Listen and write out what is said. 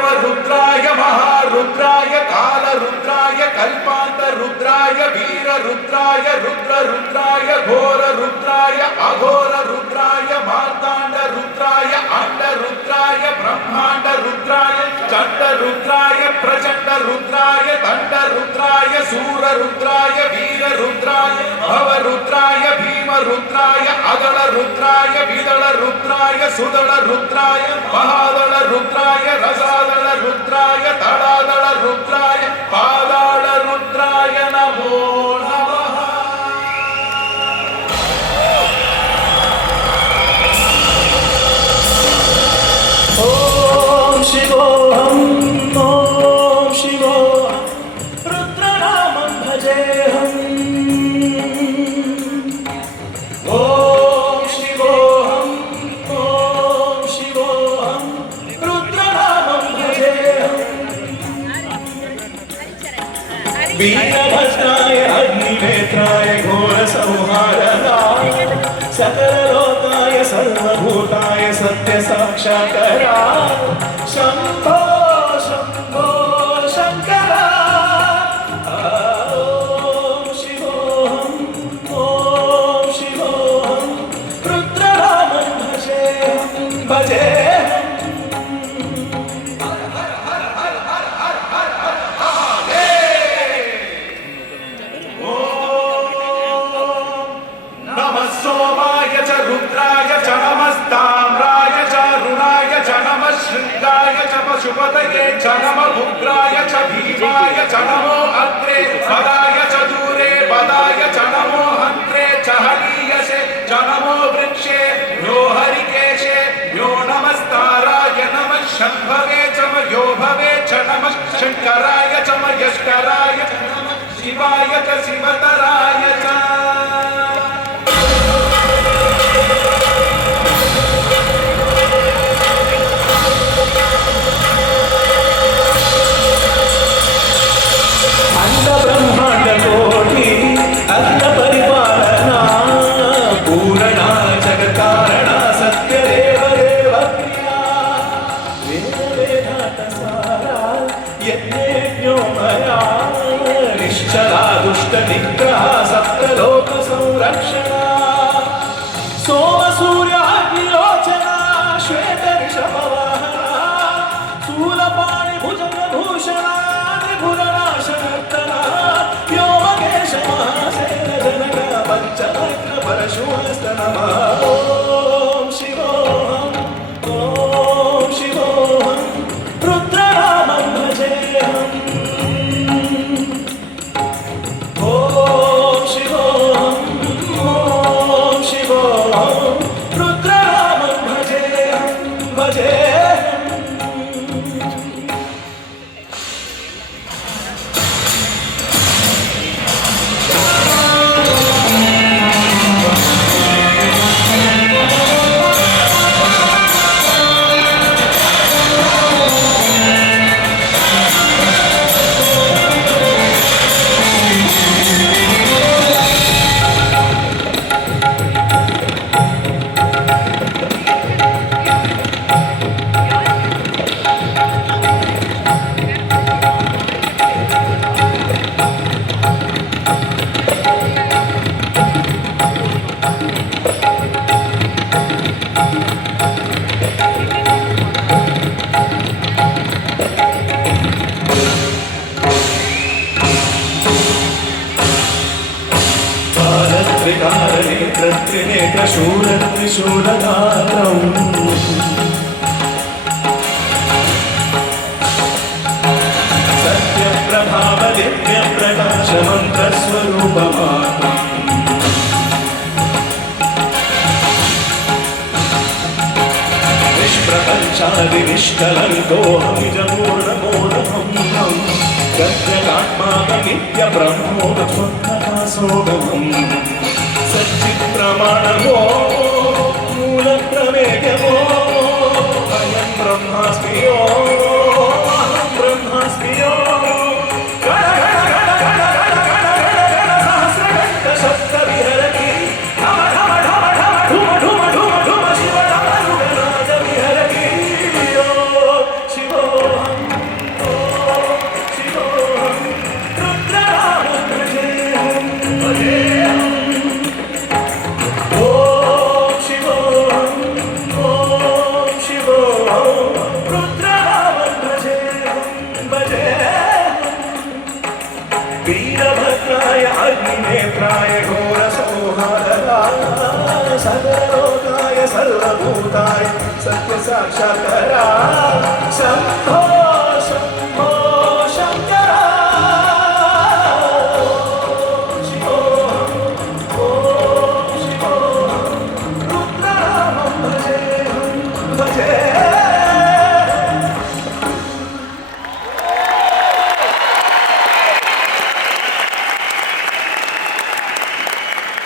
देवरुद्राय महारुद्राय कालरुद्राय कल्पान्तरुद्राय वीररुद्राय रुद्ररुद्राय घोररुद्राय अघोररुद्राय मार्ताण्डरुद्राय अण्डरुद्राय ब्रह्माण्डरुद्राय चण्डरुद्राय प्रचण्डरुद्राय दण्डरुद्राय सूररुद्राय वीररुद्राय भवरुद्राय भीमरुद्राय अदलरुद्राय विदलरुद्राय सुदलरुद्राय महादलरुद्राय रसादलरुद्राय तडादलरुद्राय पादालरुद्राय नमो नमः। ओम शिवोऽहं ओम शिवोऽहं रुद्रनामं भजेऽहम् ओम शिवोऽहं रुद्रनामं भजेऽहम् वीरभद्राय अग्निनेत्राय घोरसंहारकाय सकललोकाय सर्वभूताय सत्यसाक्षात्काराय शम्भो शम्भो शङ्कर ॐ शिवोऽहं रुद्रनामं भजेऽहम् सोमाय च रुद्राय च नमस्ताम्राय च रुणाय च नमः शृङ्गाय च पशुपतये च नमः उग्राय च भीमाय च नमो अग्रे पदाय च दूरे पदाय च नमो हन्त्रे च हनीयसे च नमो वृक्षे यो हरिकेशे यो नमस्ताराय नमः शम्भवे च यो भवे च नमः शङ्कराय च यष्कराय च नमः शिवाय च शिवतराय च ब्रह्मांडकोटि अखिल परिपालना पूरणा जगत्कारणा सत्यदेव देवप्रिया वेद वेदान्तसारा यज्ञेज्ञो मया निश्चला दुष्टनिग्रहा सप्तलोक संरक्षणा सोम सूर्याग्निलोचना श्वेत ऋषभवाहना शूलपाणि भुजगभूषणा पंचवक्र परशुहस्त नमः ओम शिवोऽहं रुद्रनामं भजेऽहम् ओम शिवोऽहं रुद्रनामं भजेऽहम् त्रिनेत्रशूलत्रिशूलधारम् सत्यप्रभावदिव्यप्रकाशमन्त्रस्वरूपमात्रम् निष्प्रपञ्चादिनिष्कलङ्कोऽहमिजपूर्णमोदहम् गद्यकात्माकनित्यब्रह्मोदस्वत्तकासोगमम् सच्चित्प्रमाणमो मूलप्रमेयमो अयं ब्रह्मास्मि अहं ब्रह्मास्मि सहस्रकण्ठशब्दविहरति ढम ढम ढम ढम ढुम ढुम ढुम ढुम शिव ढम रुगनाद विहरति शिवोऽहं सर्वभूताय सत्य साक्षात्कारा शंभो